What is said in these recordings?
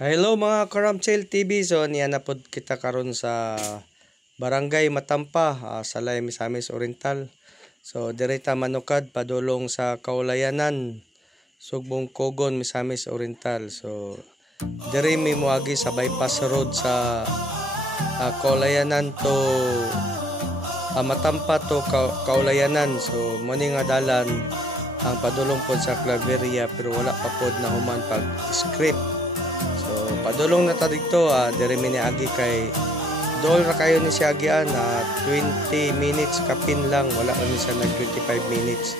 Hello mga Karamchail TV. So niya na pod kita karon sa Barangay Matampa, sa Layas, Misamis Oriental. So direta manukad padulong sa Kaulayanan, Sugbong Kogon, Misamis Oriental. So diri mi moagi sa bypass road sa Kaulayanan to Matampa to Kaulayanan. So mo ni nga dalan ang padulong pod sa Claveria, pero wala pa pod na human pag script. So padulong na ta dito, diri mi agi kay dool ra kayo ni siya agian, 20 minutes kapin lang, wala kami sa nag 25 minutes.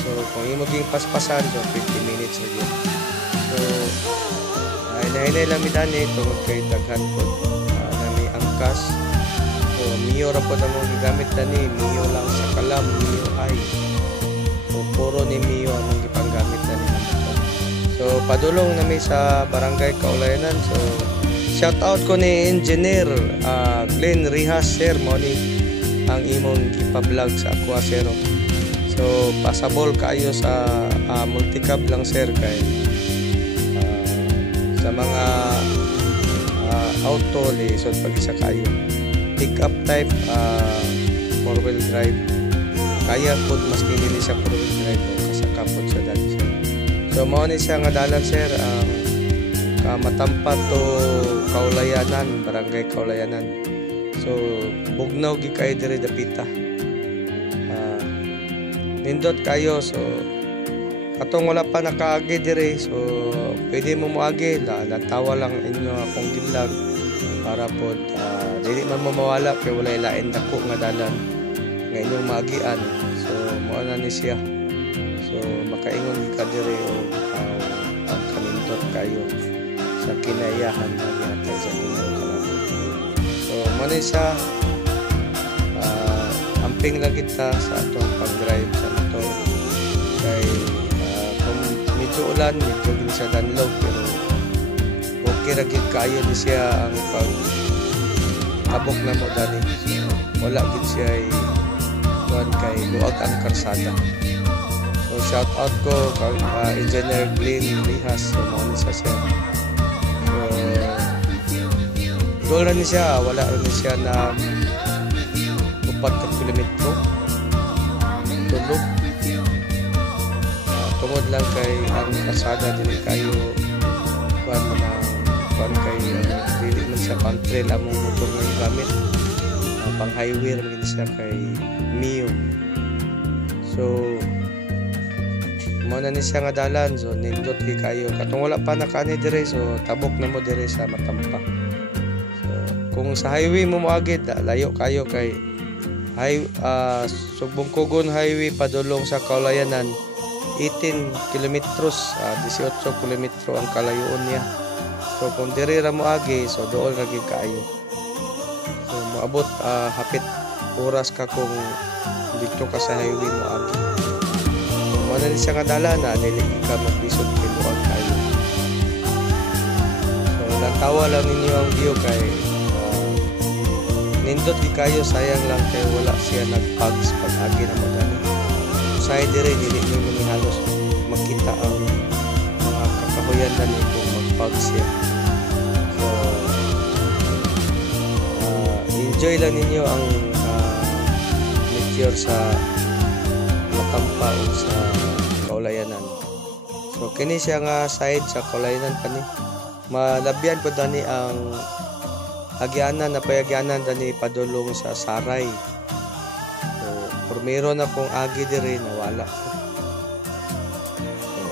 So kung imo ging paspasan, so 50 minutes lagi. So ay lang mi dani tungod kay daghan pod nami angkas. So miyo ra pod among gigamit dani, miyo lang sa kalam, miyo ay. So puro ni miyo among gipanggamit dani. So padulong nami sa Barangay Kaulayanan. So shout out ko ni Engineer Glenn Rihas, sir, mo ni ang imong gipa-vlog sa Aqua Zero. So pasabol kayo sa multicab lang, sir, kay sa mga auto lisod pag isa kayo pick up type 4-wheel drive kaya pod maski dili sa 4-wheel drive o kasakapod sa dali, sir. So mao ni siya nga dalan, sir, Matampa to Kaulayanan, Barangay Kaulayanan. So bugnaw gi kay diri dapita, nindot kayo. So atong wala pa nakaagi diri, so pwede mo moagi, latawa lang inyo akong gilag para pod dili man mo mawala kay wala lain dako nga dalan nga inyong maagian. So mao na ni siya. So makaingon ka diri o ang kanindot kayo sa kinayahan na yata sa inyong kalabot. So manay sa amping lang kita sa atong pag-drive sa motor kay kung medyo ulan, medyo gini sa danlog, pero okay ra gid kayo ni siya ang pag-tabok na mo dani. So wala gid siya kay luag ang karsada. So shout out ko kay Engineer Glenn Rihas, so mo sa siya. So doon na ni siya, wala rin ni siya na 4 kilometro tulog. Tungod lang kay ang kasada din kayo kuan kay dili man siya pang trail among motor nga gamit, pang highway rin siya kay Mio. So mo na ni siya nga dalan. So nindot kay kayo katong wala pa nakani dire, so tabok na mo dire sa Matampa. So kung sa highway mo moagid, layo kayo kay Sugbong Kogon Highway padulong sa Kaulayanan, 18 kilometros, 18 kilometro ang kalayoon niya. So kung dire ra moagi, so dool ra gid kayo. So moabot hapit oras ka kung dito ka sa highway moagi. Wala ni siya nga dalan na dili ka maglisod kay luag kayo. So natawa lang ninyo ang view kay nindot di kayo, sayang lang kay wala siya nagpags pag-agi na madali. So say dire dili mo halos makita ang mga kakahuyan na ni kung magpags siya. So enjoy lang ninyo ang nature sa Matampa o sa Kaulayanan. So kini siya nga side sa Kaulayanan pa ni malabyan po dani ang agianan na payagyanan dani padulong sa Saray. So primero na kung agi diri nawala ko. So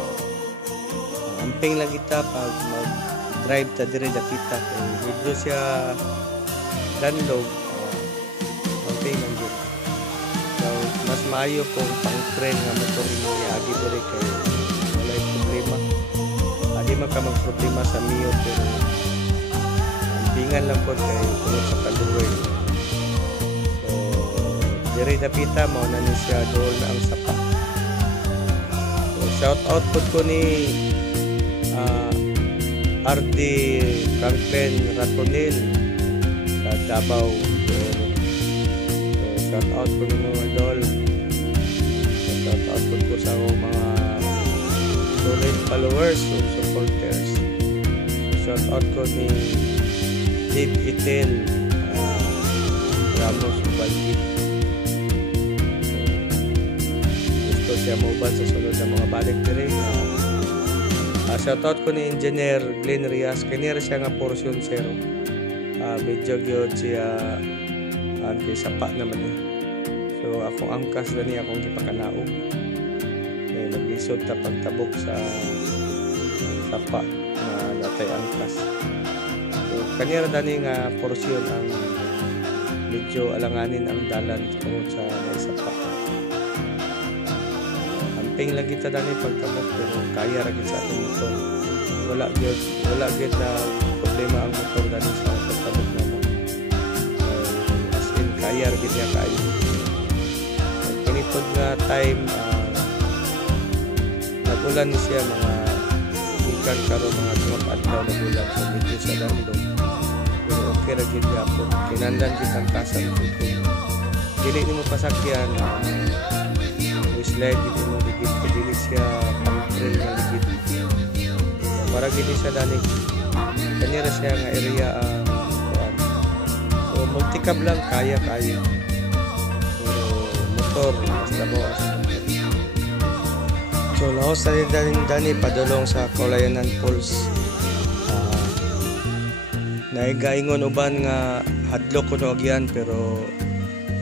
amping lang kita pag mag-drive ta diri dapita kay medyo siya danlog, amping lang dito. So mas maayo kung pang-train nga motor mo iagi diri kay walay problema. Adi man ka mag-problema sa Mio, pero ambingan lang po kay tungod sa kaluoy. So diri dapita mo na ni siya dool na ang sapa. So shout out po ko ni RD Franklin Ratonil sa Davao. Shout out po ng mga idol. Shout out po sa mga solid followers o supporters. So shout out ko ni Dave Itel Ramos Ubaldi. Gusto siya mobile sa sunod na mga balik dire. Shout out ko ni Engineer Glenn Rias. Kinira siya nga portion zero. Medyo gyud siya kay sapa naman eh. So akong angkas na niya akong gipakalaog. Naglisod ta pagtabok sa sapa na natay angkas. So kanira dani nga porsyon ang medyo alanganin ang dalan tungod sa naisapa. Amping lagi ta dani pagtabok pero kaya ra gid sa atong motor. Wala gid na problema ang motor dani sa pagtabok namo. As in kaya ra gid niya kayo. Kinitod nga time nagulan ni siya mga ikan karon mga tumap adlaw na bulan so medyo sa landong. Pero okay ra gid gyapon. Kinandan gid ang kasan ko. Dili nimo pasakyan slide gid mo gid dili siya pang trail nga gid. Para gid siya dani kanira siya nga area so multi-cab lang kaya. Pero motor basta bawas. So laos sa dani padulong sa Kaulayanan Falls. Naigaingon uban nga hadlok kuno agyan pero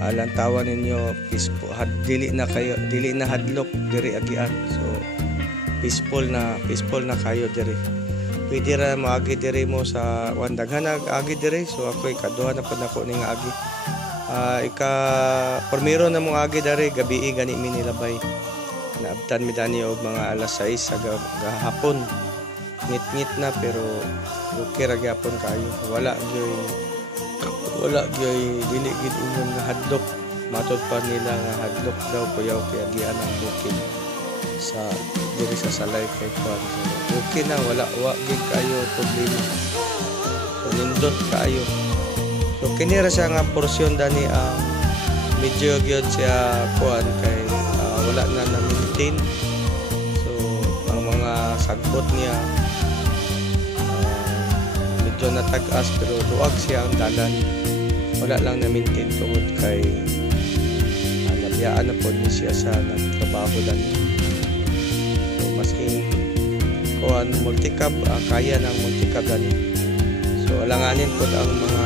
lantawan ninyo peaceful dili na hadlok diri agian. So peaceful na kayo diri. Pwede ra moagi diri mo sa daghan agi diri. So ako ikaduha na pud nako ning agi. Primero na mong agi diri gabi gani mi nilabay. Naabtan mi dani og mga alas 6 sa gahapon. Ngit na pero okay ra gyapon kayo. Wala gyoy dili gid ingon nga hadlok. Matod pa nila nga hadlok daw kuyaw kay agian ang bukid sa diri sa Salay kay Juan. Okay na wala gid kayo problema. So nindot kayo. So kinira siya nga porsyon dani medyo gyud siya kuan kay wala na na-maintain. So ang mga sagbot niya medyo natag-as pero luwag siya ang dalan. Wala lang na-maintain tungod kay nabiyaan na po ni siya sa nagtrabaho dan. So masking kuan multi-cab kaya ng multi-cab dani. So alanganin po ang mga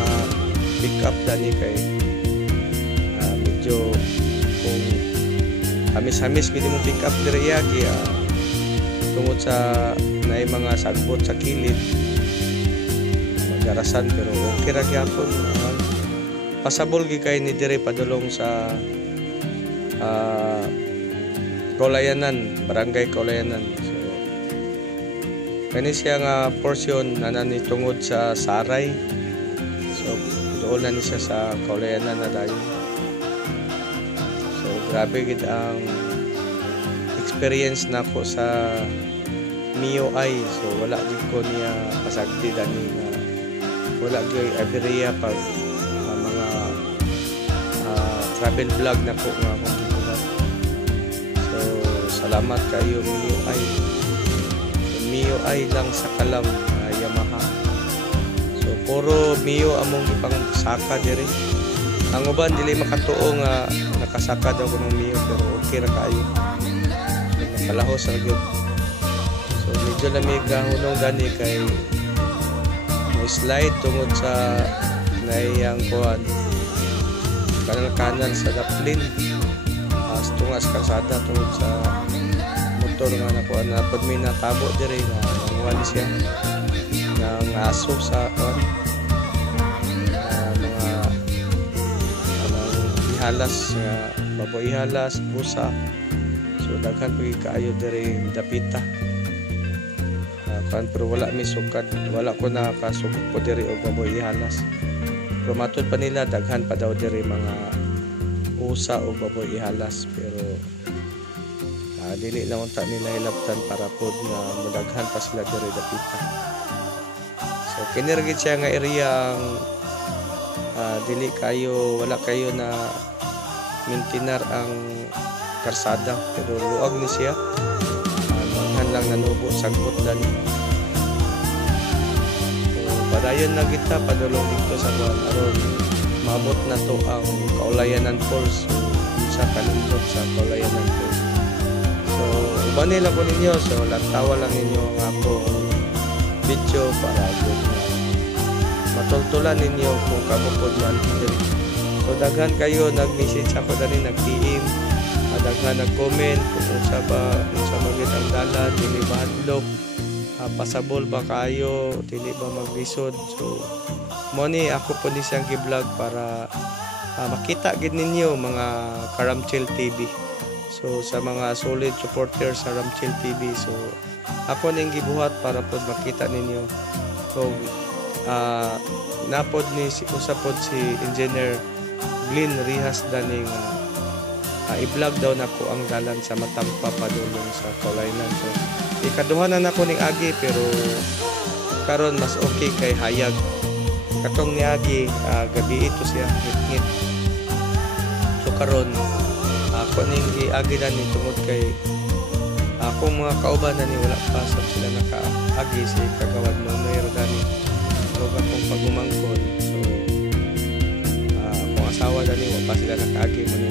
pick-up dani kay medyo kung hamis-hamis gid mo pick-up diri yagi tungod sa naay mga sagbot sa kilid magarasan pero okay ra gyapon. Pasabol gid kay ni diri padulong sa Kaulayanan, Barangay Kaulayanan. So kani siya nga portion na nani tungod sa Saray. So doon na ni siya sa Kaulayanan na dayon. So grabe gid ang experience nako sa MIUI. So wala gid ko niya pasagdi dani nga wala gid aberya pag mga travel vlog na ko nga akong gibuhat. So salamat kayo MIUI. So, MIUI lang sa Kalam Yamaha. So puro Mio among ipang saka diri. Ang uban dili makatuo nga nakasaka daw ko ng Mio pero okay ra kayo. So makalahos ra gyud. So medyo lamig hunong gani kay mo slide tungod sa naiyang kuan kanal sa daplin tungas kalsada tungod sa motor nga nakuan na pag may natabo diri nga nanguan siya ng aso sa mga ihalas nga baboy ihalas pusa. So daghan pagi kaayo diri dapita pero wala mi sukat, wala ko nakasugod po diri og baboy ihalas. Pero matod pa nila daghan pa daw diri mga usa o baboy ihalas pero dili lang unta nila hilabtan para pod nga mudaghan pa sila diri dapita. So kinirgit siya nga area ang dili kayo wala kayo na maintinar ang karsada pero luag ni siya daghan lang nanubo sagbot dani. padayon na kita padulong dito sa buwan aron maabot na to ang Kaulayanan Falls. So sa kanindot sa Kaulayanan Falls. So uban nila ko ninyo, so lantawa lang ninyo ang ako video para good na matultulan ninyo kung kamupod man diri. So daghan kayo nag-message ako dani, nag-PM, daghan nag-comment kung unsa magit ang dalan, dili ba hadlok, pasabol ba kayo, dili ba maglisod. So mo ni ako po ni siyang gi-vlog para makita gid ninyo mga Karamchil TV. So sa mga solid supporters sa Karamchil TV, so ako ning gibuhat para pod makita ninyo. So napod ni usapod si Engineer Glenn Rihas daning i-vlog daw nako ang dalan sa Matampa padulong sa Kaulayanan. So ikaduha na nako ning agi, pero karon mas okay kay hayag. Katong ni agi gabi ito siya ngit-ngit. So karon ako ning agi dani tungod kay akong mga kauban na ni wala pa sa sila naka-agi si kagawad Nonoy Rodani. So akong pagumangkon, so akong asawa dani wala pa sila naka-agi mo ni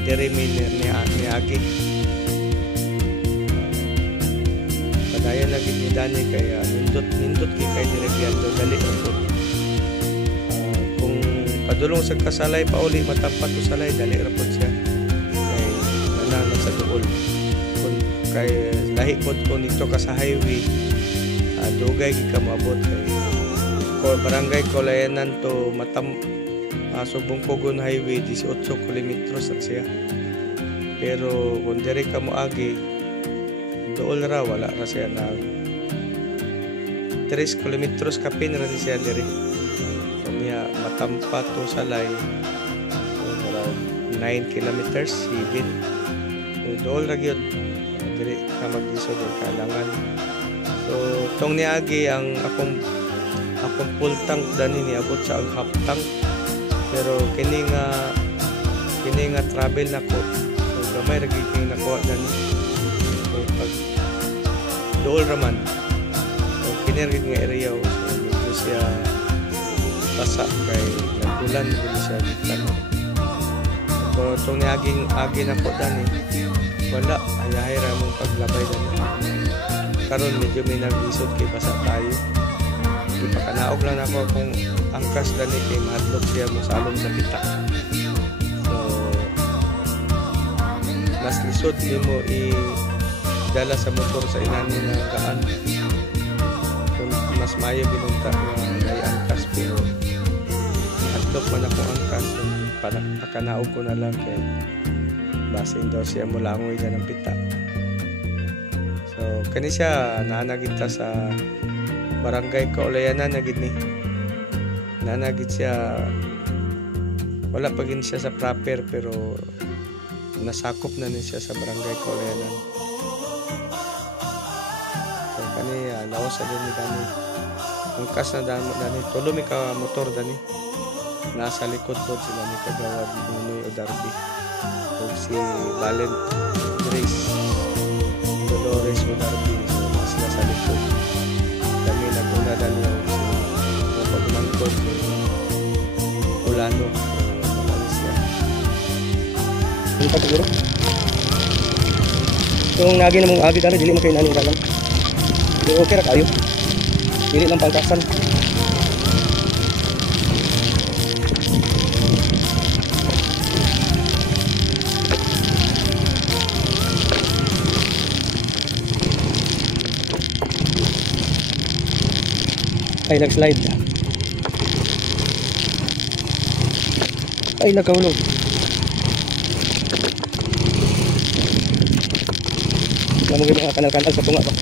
Jeremy ni agi. Padayan lagi ni Dani kaya nindot kay Direbiando dali ako. Kung padulong sa kasalay pauli Matampa to salay dali ra pod siya. Kay nanana sa duol. Kay lahi pod ko nito ka sa highway, dugay gi ka moabot kay barangay Kaulayanan to Sumbong Pugon Highway 18 kilometros na siya. Pero kung diri ka moagi dool ra wala ra siya na 3 kilometros kapin ra siya diri. Kanya Matampa to salay around 9 kilometers 7. So dool ra gyud diri ka maglisod og kalangan. So tong niagi ang akong full tank dani niabot sa half tank, pero kini nga travel nako so gamay ra gyud nakuha dani. So pag dool ra man so kini ra nga area, so medyo siya basa kay nagulan gyud siya dito. So tong agi nako dani wala ayahay ra mong paglabay dani. Karon medyo may naglisod kay basa tayo. Ipakanaog lang ako kung angkas dani kay mahadlok siya mo sa along sa pita. So mas lisod nimo i-dala sa motor sa inani na kaan. Kung mas mayo binunta nga angkas, pero mahadlok man ako angkas, so pakanaog ko na lang kay basin daw siya mulangoy dyan ng pita. So kani siya naanagita sa barangay Kaulayanan na gid ni. Naanagit siya, wala pa gid siya sa proper, pero nasakop na ni siya sa barangay Kaulayanan. So kani lawas sa din ni dani. Angkas na dani, tulo mi ka motor dani. Nasa likod pod sila ni kagawad Nonoy Odarbi. So si Valen Grace Dolores Odarbi, so sila sa likod. Kami naguna dani sa pagmangkot Ulano, so Malaysia. Hindi pa siguro yung nagi na mong agi dali dili mo kayo naning dalan, pero okay ra kayo, dili lang pangkasan. Ay nag-slide. Ay nagkahulog. Namugin mga kanal-kanal sa tunga ba.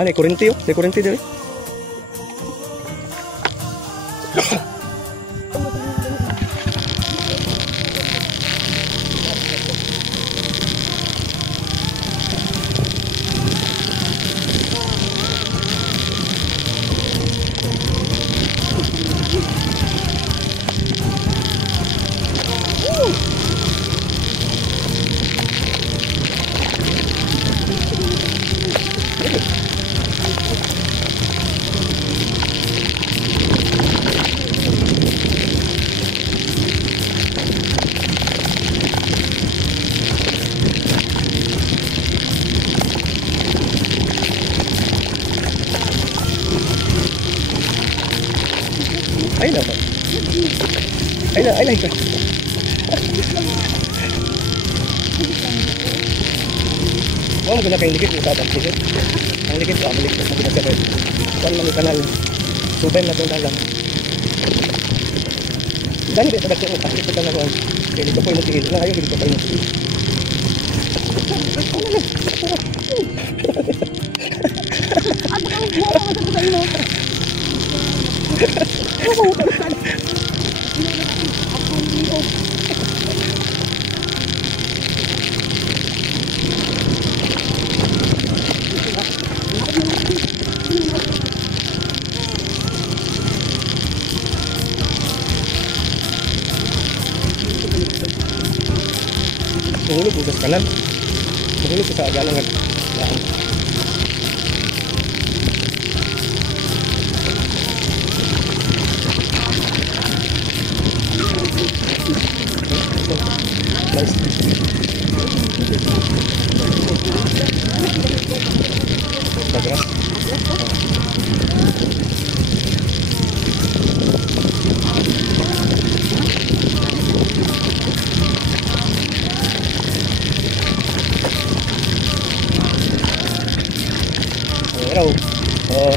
May kurente yun. May kurente dali. Ay, like that. Oh, maganda kayong likit mo sa atang sikit. Ang likit ko, ang likit mo sa sakit. Kuan man yung kanal. Subay na itong dalang. Dani ba sa dagko mo? Pakit ko na kuan. Kaya dito po yung tigil. Na ayaw, dito po yung tigil. Mahulog po sa kanan. Mahulog po sa agalang at daan. Bagras. Raw. Oh.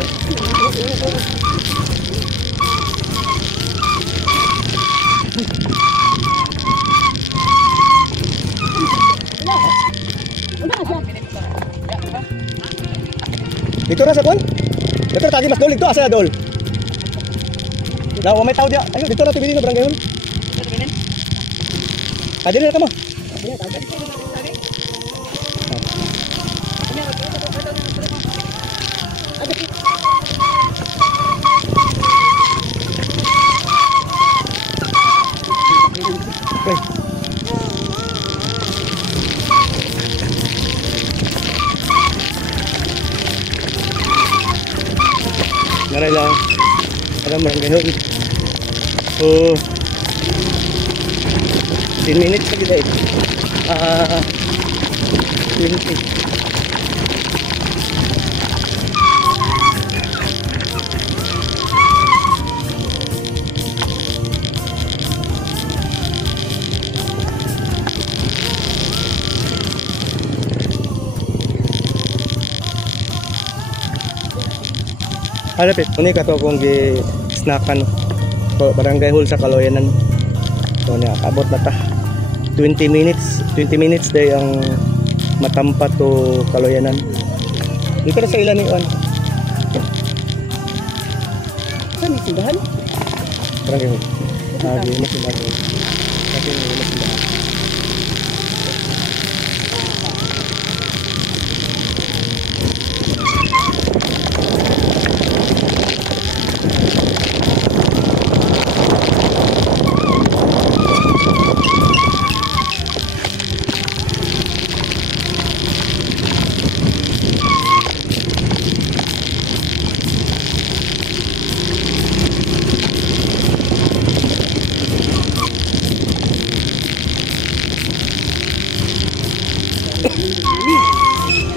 Dito na sa kwan? Dito tadi mas dol dito asa dol. Lah, may tao dia. Ayo dito na tibili na barangay hon. Adi na kamo. Naray lang. Alam mo lang ganun. So, 10 minutes lagi dahil. 20. Harapit, uni ka to kung gi-snackan ko barangay hall sa Kaloyanan. So niya, abot na ta. 20 minutes day ang Matampa to Kaloyanan. Dito na sa ilan ni Juan. Saan yung simbahan? Barangay hall. Di na simbahan. Kasi yung simbahan.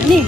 Ini.